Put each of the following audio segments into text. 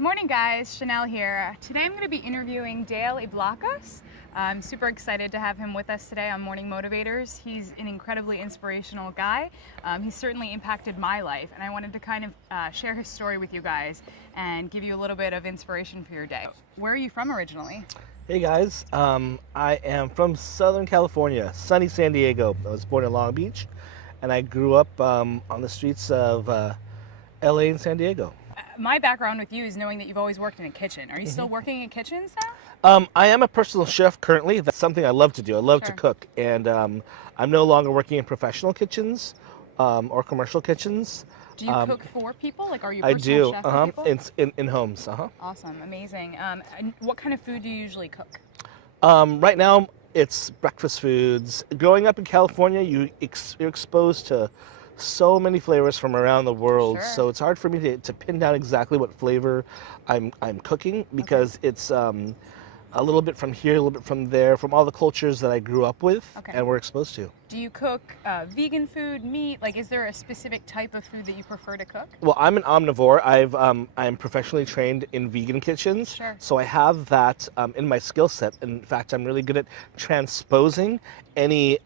Morning guys, Chanel here. Today I'm going to be interviewing Dale Eblacas. I'm super excited to have him with us today on Morning Motivators. He's an incredibly inspirational guy. He's certainly impacted my life, and I wanted to kind of share his story with you guys and give you a little bit of inspiration for your day. Where are you from originally? Hey guys, I am from Southern California, sunny San Diego. I was born in Long Beach, and I grew up on the streets of LA and San Diego. My background with you is knowing that you've always worked in a kitchen. Are you still working in kitchens now? I am a personal chef currently. That's something I love to do. I love to Sure. cook, and I'm no longer working in professional kitchens or commercial kitchens. Do you cook for people? Like, are you a I personal do, chef for people? in homes. Awesome, amazing. And what kind of food do you usually cook? Right now, it's breakfast foods. Growing up in California, you're exposed to so many flavors from around the world, Sure. so it's hard for me to pin down exactly what flavor I'm cooking, because it's a little bit from here, a little bit from there, from all the cultures that I grew up with and were exposed to. Do you cook vegan food, meat? Like, is there a specific type of food that you prefer to cook? Well, I'm an omnivore. I'm professionally trained in vegan kitchens, Sure. so I have that in my skill set. In fact, I'm really good at transposing any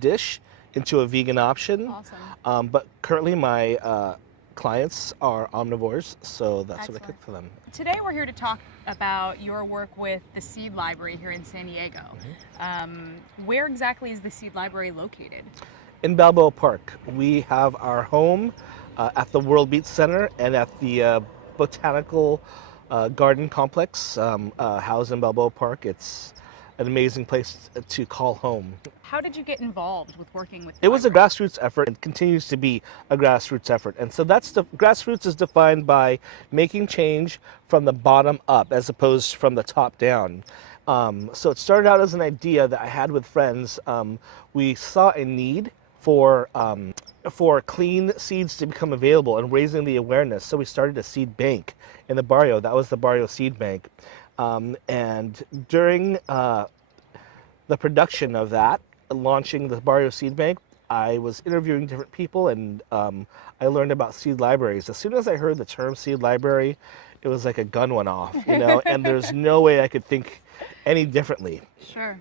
dish into a vegan option. Awesome. But currently my clients are omnivores, so that's Excellent. what I cook for them. Today we're here to talk about your work with the Seed Library here in San Diego. Where exactly is the Seed Library located? In Balboa Park, we have our home at the World Beach Center and at the Botanical Garden Complex housed in Balboa Park. It's an amazing place to call home. How did you get involved with working with the It was a library? grassroots effort and continues to be a grassroots effort. And so that's the grassroots is defined by making change from the bottom up as opposed from the top down. So it started out as an idea that I had with friends. We saw a need for clean seeds to become available and raising the awareness. So we started a seed bank in the barrio. That was the Barrio Seed Bank. And during the production of that, launching the Barrio Seed Bank, I was interviewing different people, and I learned about seed libraries. As soon as I heard the term seed library, it was like a gun went off, and there's no way I could think any differently. Sure.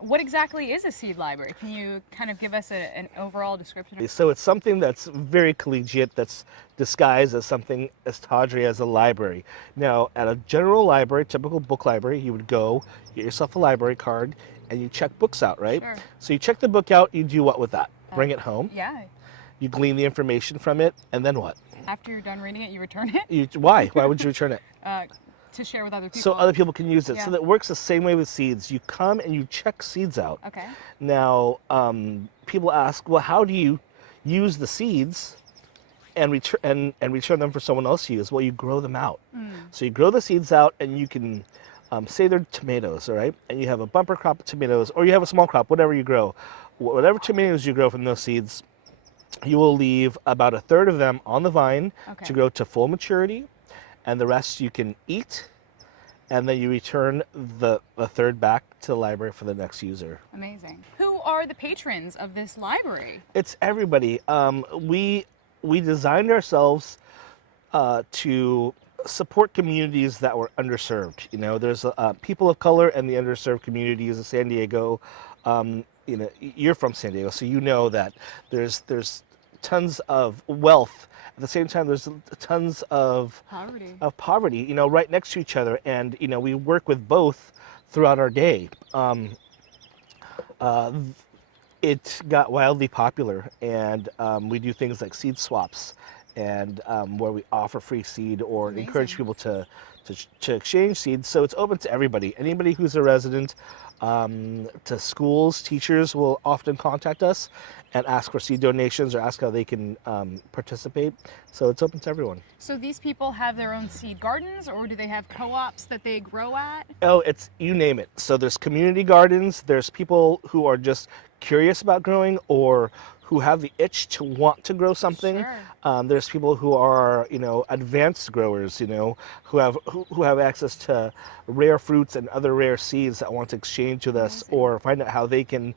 What exactly is a seed library? Can you kind of give us an overall description? So it's something that's very collegiate, that's disguised as something as tawdry as a library. Now, at a general library, typical book library, you would go, get yourself a library card, and you check books out, right? Sure. So you check the book out, you do what with that? Bring it home, Yeah. you glean the information from it, and then what? After you're done reading it, you return it Why? Why would you return it? to share with other people. So other people can use it. Yeah. So that works the same way with seeds. You come and you check seeds out. Okay. Now, people ask, well, how do you use the seeds and return them for someone else to use? Well, you grow them out. So you grow the seeds out, and you can say they're tomatoes, all right? And you have a bumper crop of tomatoes, or you have a small crop, whatever you grow. Whatever tomatoes you grow from those seeds, you will leave about a third of them on the vine to grow to full maturity, and the rest you can eat, and then you return the third back to the library for the next user. Amazing. Who are the patrons of this library? It's everybody. We designed ourselves to support communities that were underserved. There's people of color and the underserved communities of San Diego. You're from San Diego, so you know that there's tons of wealth. At the same time, there's tons of poverty, right next to each other, and we work with both throughout our day. It got wildly popular, and we do things like seed swaps, and where we offer free seed or encourage people to exchange seeds. So it's open to everybody. Anybody who's a resident, to schools, teachers will often contact us and ask for seed donations or ask how they can participate. So it's open to everyone. So these people have their own seed gardens, or do they have co-ops that they grow at? Oh, it's you name it. So there's community gardens, there's people who are just curious about growing or who have the itch to want to grow something. Sure. There's people who are, advanced growers, who have access to rare fruits and other rare seeds that want to exchange with us or find out how they can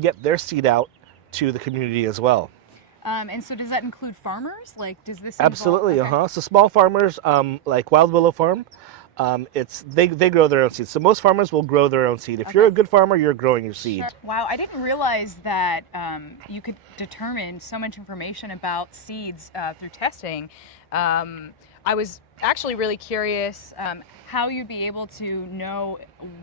get their seed out to the community as well. And so does that include farmers? Like, does this Absolutely, involve, So small farmers, like Wild Willow Farm, they grow their own seed. So most farmers will grow their own seed. If you're a good farmer, you're growing your seed. Sure. Wow, I didn't realize that you could determine so much information about seeds through testing. I was actually really curious how you'd be able to know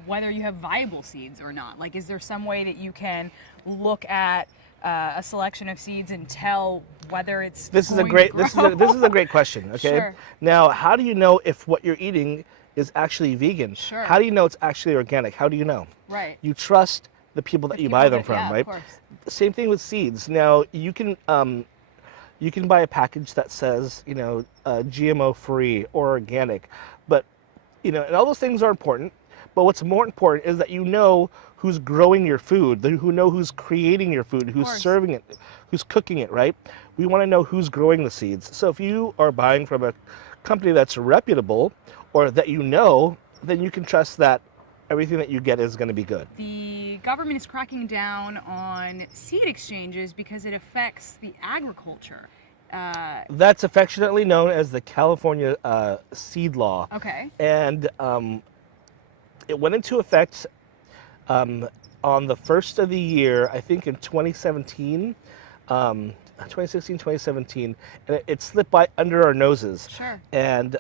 whether you have viable seeds or not. Like, is there some way that you can look at a selection of seeds and tell whether it's this is a great question. Okay. Sure. Now, how do you know if what you're eating is actually vegan? Sure. How do you know it's actually organic? How do you know? Right. You trust the people that you buy them from, yeah, right? Of course. Same thing with seeds. Now, you can buy a package that says, GMO free or organic, but and all those things are important. But what's more important is that you know who's growing your food, who's creating your food, who's serving it, who's cooking it, right? We want to know who's growing the seeds. So if you are buying from a company that's reputable or that then you can trust that everything that you get is going to be good. The government is cracking down on seed exchanges because it affects the agriculture. That's affectionately known as the California seed law. Okay. And it went into effect on the first of the year, I think in 2017, 2016, 2017, and it slipped by under our noses. Sure. And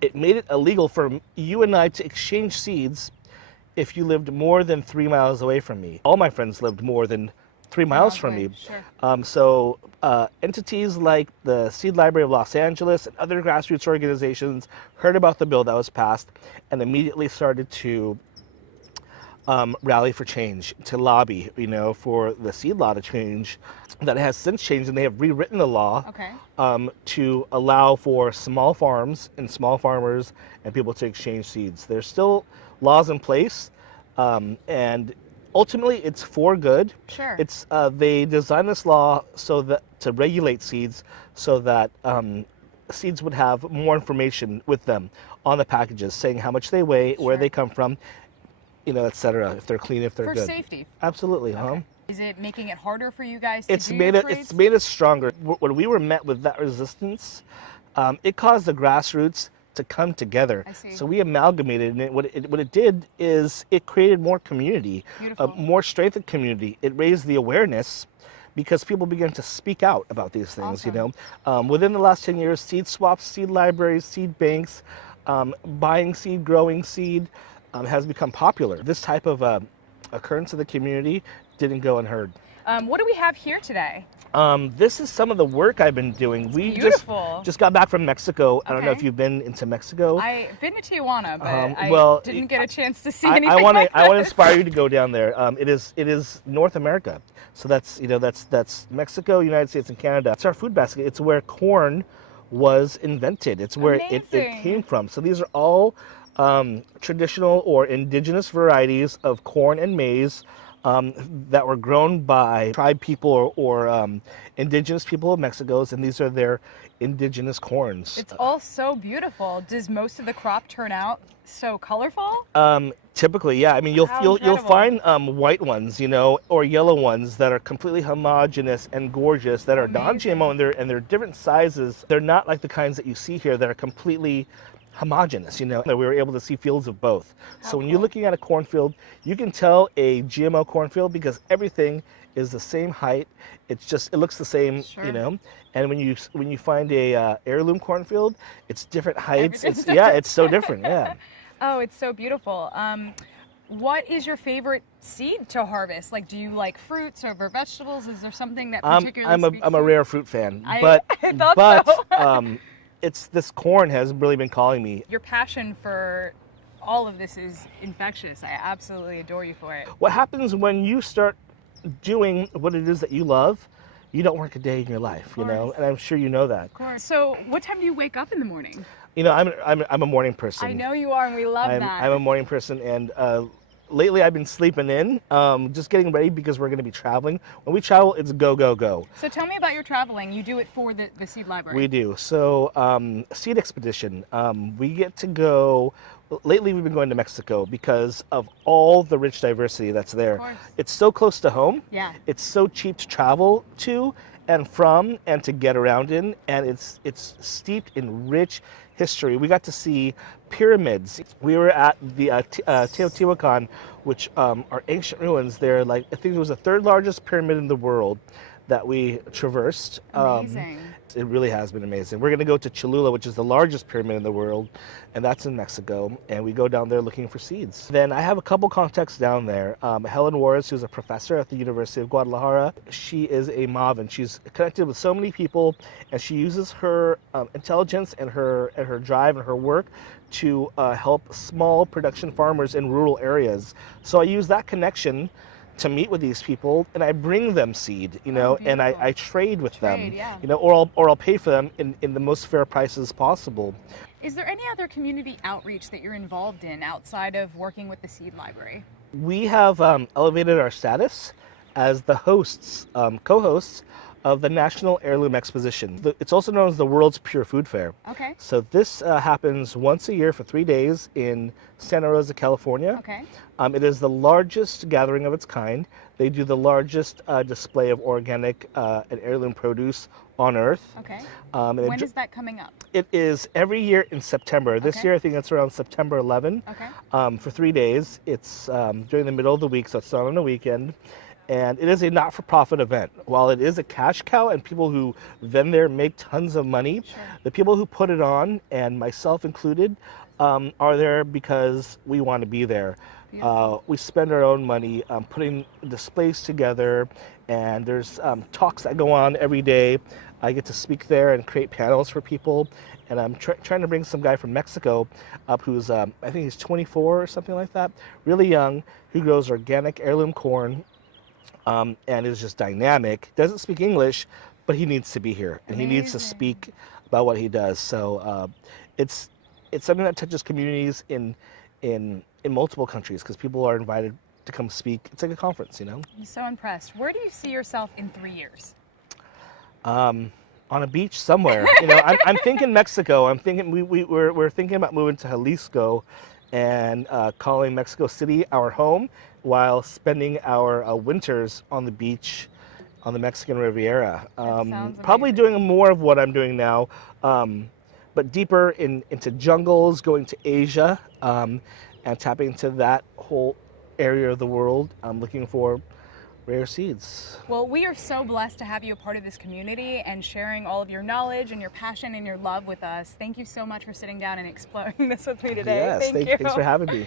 it made it illegal for you and I to exchange seeds if you lived more than 3 miles away from me. All my friends lived more than 3 miles from me. Sure. So entities like the Seed Library of Los Angeles and other grassroots organizations heard about the bill that was passed and immediately started to rally for change, to lobby, for the seed law to change. That has since changed, and they have rewritten the law to allow for small farms and small farmers and people to exchange seeds. There's still laws in place, and ultimately it's for good. Sure. It's they designed this law so that to regulate seeds, so that seeds would have more information with them on the packages, saying how much they weigh, where they come from, et cetera. If they're clean, if they're good. For safety. Absolutely, Is it making it harder for you guys to It's do made your it. It's made us stronger. When we were met with that resistance, it caused the grassroots to come together. I see. So we amalgamated, and what it did is it created more community, more strengthened community. It raised the awareness because people began to speak out about these things. Awesome. Within the last 10 years, seed swaps, seed libraries, seed banks, buying seed, growing seed, has become popular. This type of occurrence in the community didn't go unheard. What do we have here today? This is some of the work I've been doing. We just got back from Mexico. I don't know if you've been into Mexico. I've been to Tijuana, but I didn't get a chance to see anything. I want to inspire you to go down there. It is North America, so that's Mexico, United States, and Canada. It's our food basket. It's where corn was invented. It's where it came from. So these are all traditional or indigenous varieties of corn and maize that were grown by tribe people or indigenous people of Mexico, and these are their indigenous corns. It's all so beautiful. Does most of the crop turn out so colorful? Typically, yeah. I mean, you'll find white ones, or yellow ones that are completely homogeneous and gorgeous, that are non-GMO, and they're different sizes. They're not like the kinds that you see here that are completely homogeneous, that we were able to see fields of both. So when you're looking at a cornfield, you can tell a GMO cornfield because everything is the same height. It looks the same, And when you find a heirloom cornfield, it's different heights. It's so different. Yeah. Oh, it's so beautiful. What is your favorite seed to harvest? Like, do you like fruits over vegetables? Is there something that particularly I'm a rare fruit fan, I thought so. It's this corn has really been calling me. Your passion for all of this is infectious. I absolutely adore you for it. What happens when you start doing what it is that you love? You don't work a day in your life, and I'm sure you know that. Of course. So, what time do you wake up in the morning? I'm a morning person. I know you are, and we love that. I'm a morning person, and lately I've been sleeping in, just getting ready because we're going to be traveling. When we travel, it's go, go, go. So tell me about your traveling. You do it for the seed library. We do. So seed expedition, we get to go. Lately we've been going to Mexico because of all the rich diversity that's there. Of course. It's so close to home. Yeah. It's so cheap to travel to, and from and to get around in, and it's steeped in rich history. We got to see pyramids. We were at the Teotihuacan, which are ancient ruins. They're like, I think it was the third largest pyramid in the world that we traversed. Amazing. It really has been amazing. We're going to go to Cholula, which is the largest pyramid in the world, and that's in Mexico, and we go down there looking for seeds. Then I have a couple contacts down there. Helen Juarez, who's a professor at the University of Guadalajara, she is a MOV, and she's connected with so many people, and she uses her intelligence and her drive and her work to help small production farmers in rural areas. So I use that connection to meet with these people, and I bring them seed, and I trade with them, yeah. or I'll pay for them in the most fair prices possible. Is there any other community outreach that you're involved in outside of working with the Seed Library? We have elevated our status as the hosts, co-hosts of the National Heirloom Exposition. It's also known as the World's Pure Food Fair. Okay. So this happens once a year for 3 days in Santa Rosa, California. Okay. It is the largest gathering of its kind. They do the largest display of organic and heirloom produce on Earth. Okay. When is that coming up? It is every year in September. This Okay. year I think it's around September 11. Okay. For 3 days. It's during the middle of the week, so it's not on a weekend. And it is a not-for-profit event. While it is a cash cow and people who vend there make tons of money, Sure. the people who put it on, and myself included, are there because we want to be there. We spend our own money putting displays together, and there's talks that go on every day. I get to speak there and create panels for people, and I'm trying to bring some guy from Mexico up who's, I think he's 24 or something like that, really young, who grows organic heirloom corn. And is just dynamic. Doesn't speak English, but he needs to be here, and he needs to speak about what he does. So it's something that touches communities in multiple countries because people are invited to come speak. It's like a conference, I'm so impressed. Where do you see yourself in 3 years? On a beach somewhere. I'm thinking Mexico. I'm thinking we're thinking about moving to Jalisco and calling Mexico City our home while spending our winters on the beach on the Mexican Riviera. Probably doing more of what I'm doing now, but deeper into jungles, going to Asia, and tapping into that whole area of the world. I'm looking for rare seeds. Well, we are so blessed to have you a part of this community and sharing all of your knowledge and your passion and your love with us. Thank you so much for sitting down and exploring this with me today. Yes, Thank you. Thanks for having me.